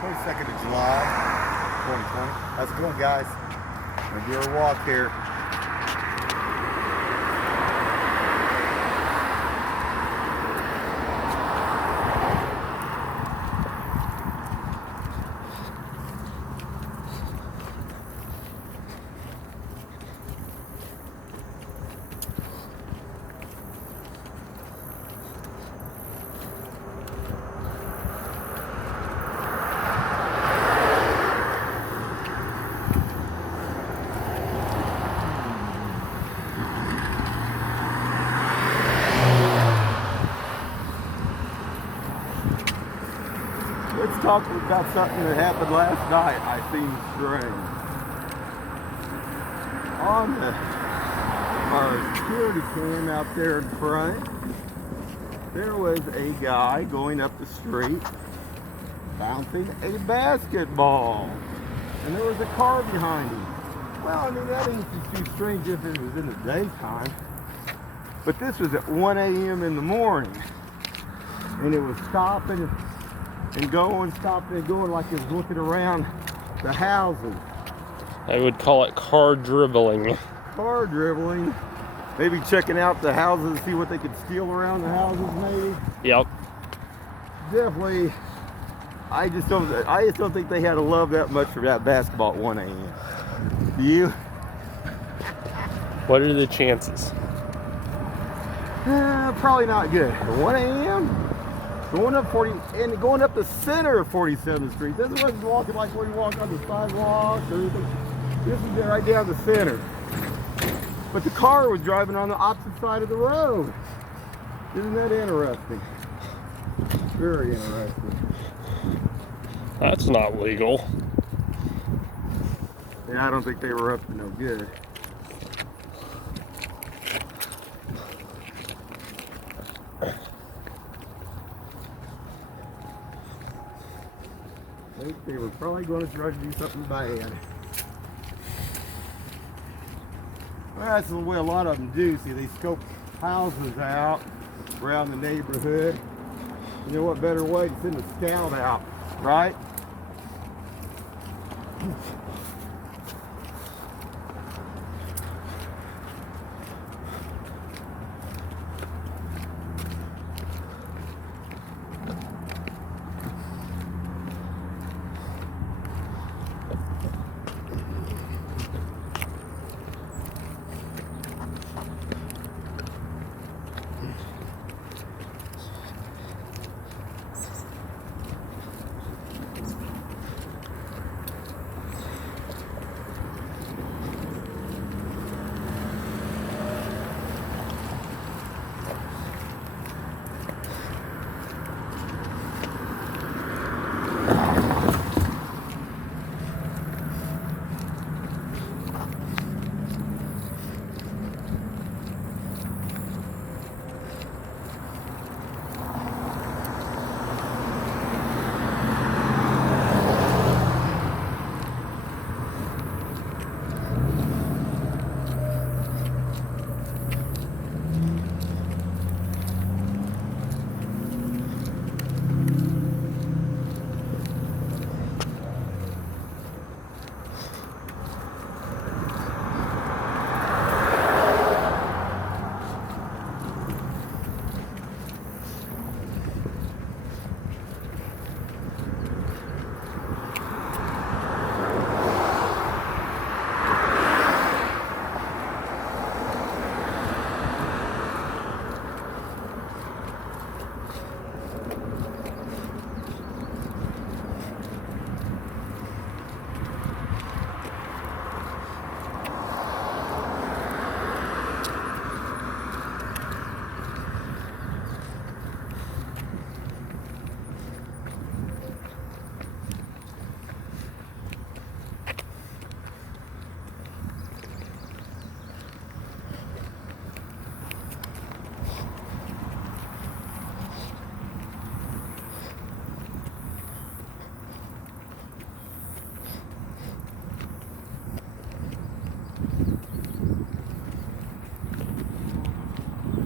22nd of July, 2020. How's it going, guys? We're gonna do our walk here. Let's talk about something that happened last night. I seen strange. On our security cam out there in front, there was a guy going up the street bouncing a basketball. And there was a car behind him. Well, I mean, that ain't too strange if it was in the daytime. But this was at 1 a.m. in the morning. And it was stopping and going, stopping and going like it was looking around the houses. I would call it car dribbling. Car dribbling. Maybe checking out the houses to see what they could steal around the houses, maybe. Yep. Definitely. I just don't think they had to love that much for that basketball at 1 a.m. Do you? What are the chances? Probably not good. At 1 a.m. Going up going up the center of 47th Street. This wasn't walking like when you walk on the sidewalk or anything. This is right down the center. But the car was driving on the opposite side of the road. Isn't that interesting? Very interesting. That's not legal. Yeah, I don't think they were up to no good. I think they were probably going to try to do something bad. Well, that's the way a lot of them do. See, they scope houses out around the neighborhood. You know what better way to send a scout out, right?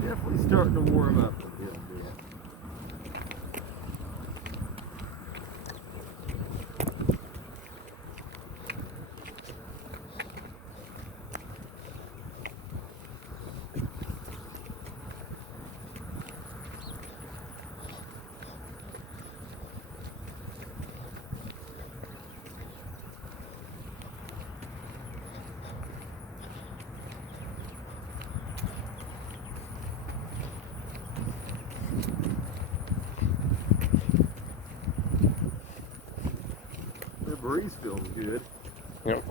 Definitely starting to warm up a little bit. breeze feels good. Yep.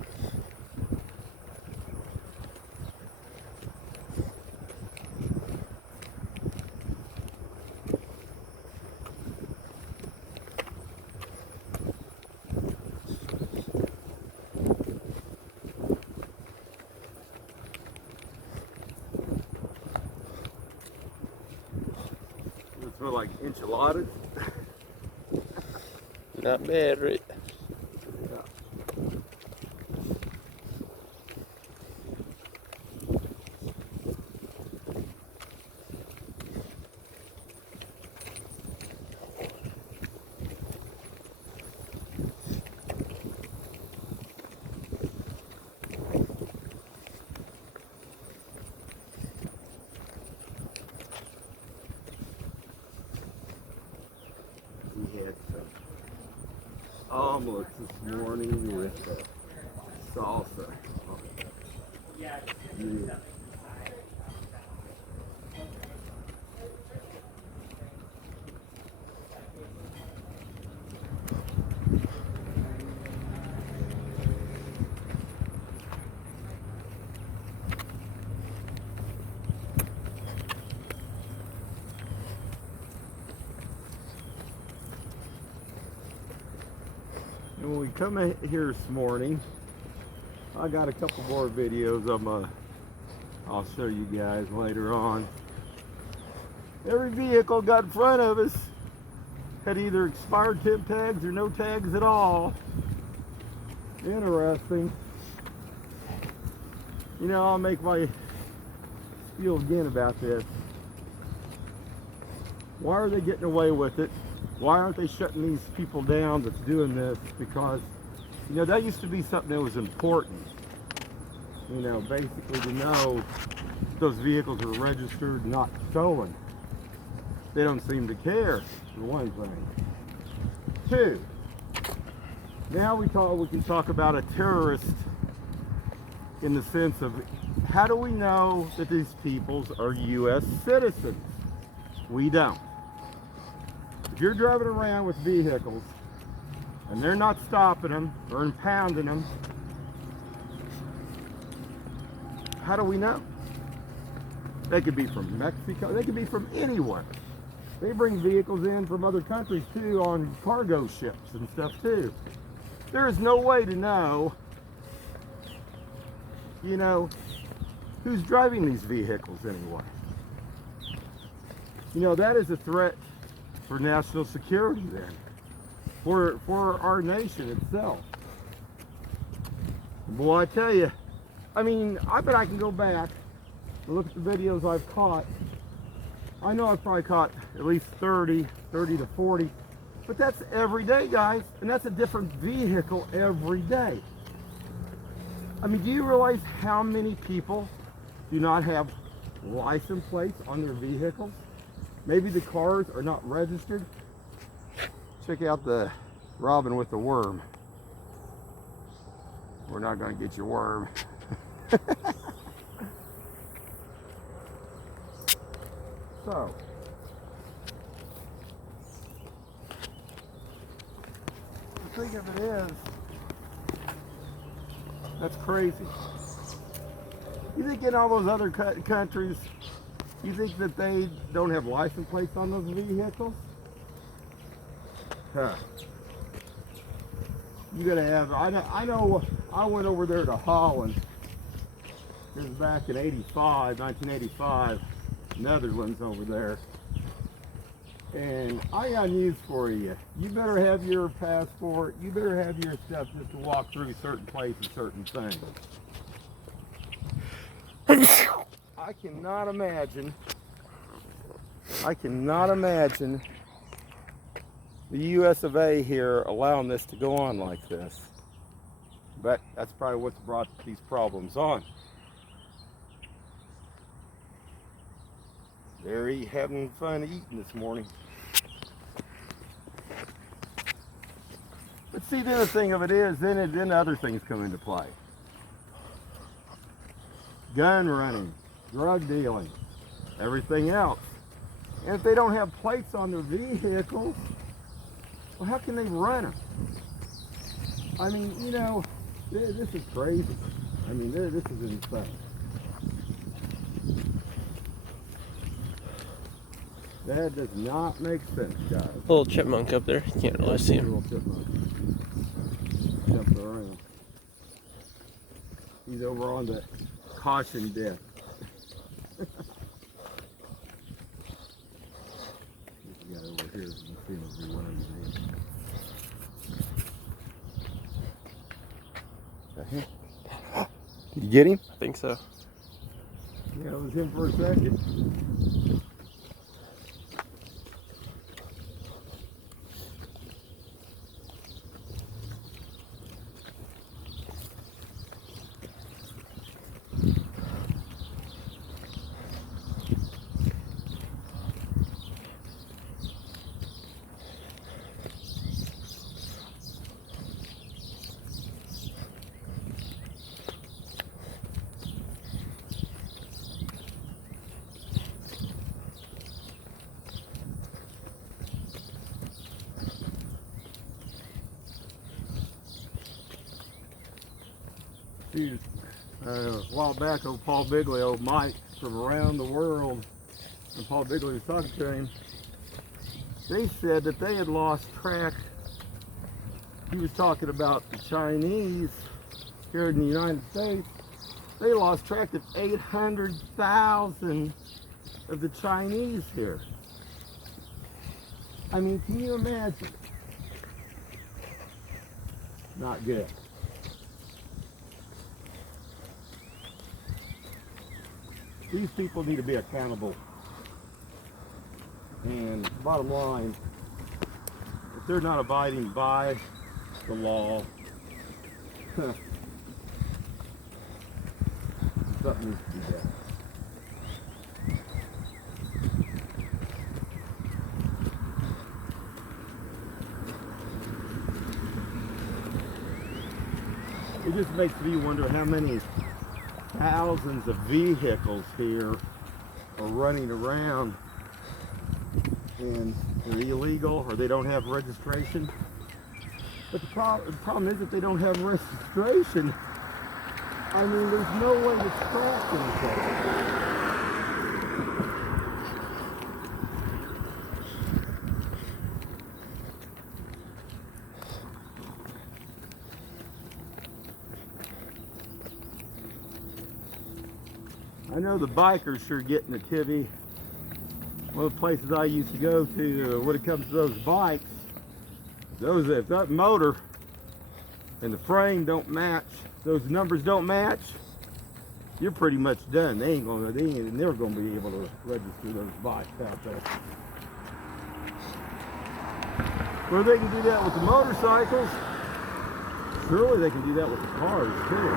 Does it smell like enchiladas? Not bad, right? We had some omelets this morning with salsa. Yeah. And when we come in here this morning, I got a couple more videos I'll show you guys later on. Every vehicle got in front of us had either expired temp tags or no tags at all. Interesting. You know, I'll make my spiel again about this. Why are they getting away with it? Why aren't they shutting these people down that's doing this? Because, you know, that used to be something that was important. You know, basically to know if those vehicles are registered, not stolen. They don't seem to care, for one thing. Two, now we can talk about a terrorist in the sense of how do we know that these peoples are U.S. citizens? We don't. If you're driving around with vehicles and they're not stopping them or impounding them, how do we know? They could be from Mexico, they could be from anywhere. They bring vehicles in from other countries too on cargo ships and stuff too. There is no way to know, you know, who's driving these vehicles anyway. You know, that is a threat for national security then, for our nation itself. Boy, I tell you, I mean, I bet I can go back and look at the videos I've caught. I know I've probably caught at least 30 to 40, but that's every day, guys, and that's a different vehicle every day. I mean, do you realize how many people do not have license plates on their vehicles? Maybe the cars are not registered. Check out the robin with the worm. We're not going to get your worm. So, the thing of it is, that's crazy. You think in all those other countries, you think that they don't have license plates on those vehicles? Huh. You gotta have, I know I went over there to Holland. It was back in 1985, Netherlands over there. And I got news for you. You better have your passport, you better have your stuff just to walk through certain places, certain things. I cannot imagine the US of A here allowing this to go on like this. But that's probably what's brought these problems on. They're having fun eating this morning. But see, the other thing of it is, then other things come into play. Gun running, drug dealing, everything else. And if they don't have plates on their vehicles, well, how can they run them? I mean, you know, this is crazy. I mean, this is insane. That does not make sense, guys. Little chipmunk up there. You can't really see him. Little chipmunk. Jumping around. He's over on the caution deck. This guy over here, you can see him as he runs in. Did you get him? I think so. Yeah, it was him for a second. A while back, old Paul Bigley, old Mike from around the world, and Paul Bigley was talking to him. They said that they had lost track. He was talking about the Chinese here in the United States. They lost track of 800,000 of the Chinese here. I mean, can you imagine? Not good. These people need to be accountable. And bottom line, if they're not abiding by the law, something needs to be done. It just makes me wonder how many thousands of vehicles here are running around and they're illegal or they don't have registration. But the problem is that they don't have registration. I mean, there's no way to track anything. I know the bikers sure getting a tivvy. One of the places I used to go to when it comes to those bikes, if that motor and the frame don't match, those numbers don't match, you're pretty much done. They ain't never gonna be able to register those bikes out there. Well, they can do that with the motorcycles. Surely they can do that with the cars too.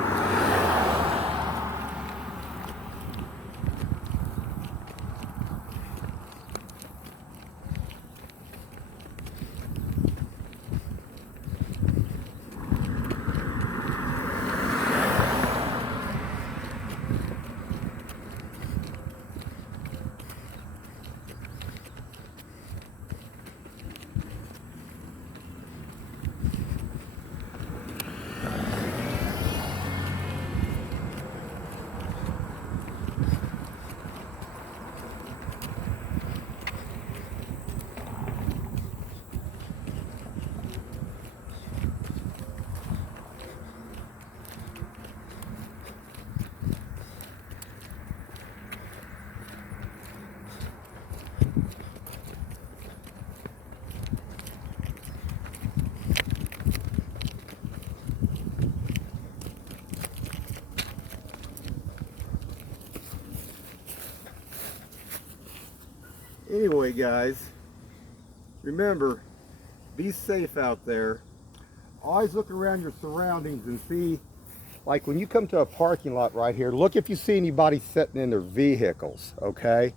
Anyway, guys, remember, be safe out there. Always look around your surroundings and see, like when you come to a parking lot right here, look if you see anybody sitting in their vehicles, okay?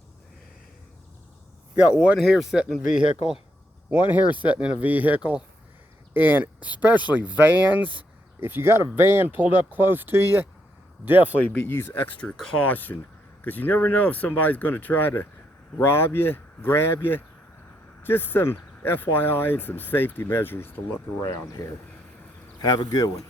Got one here sitting in a vehicle, one here sitting in a vehicle, and especially vans. If you got a van pulled up close to you, definitely use extra caution, because you never know if somebody's going to try to rob you, grab you. Just some FYI and some safety measures to look around here. Have a good one.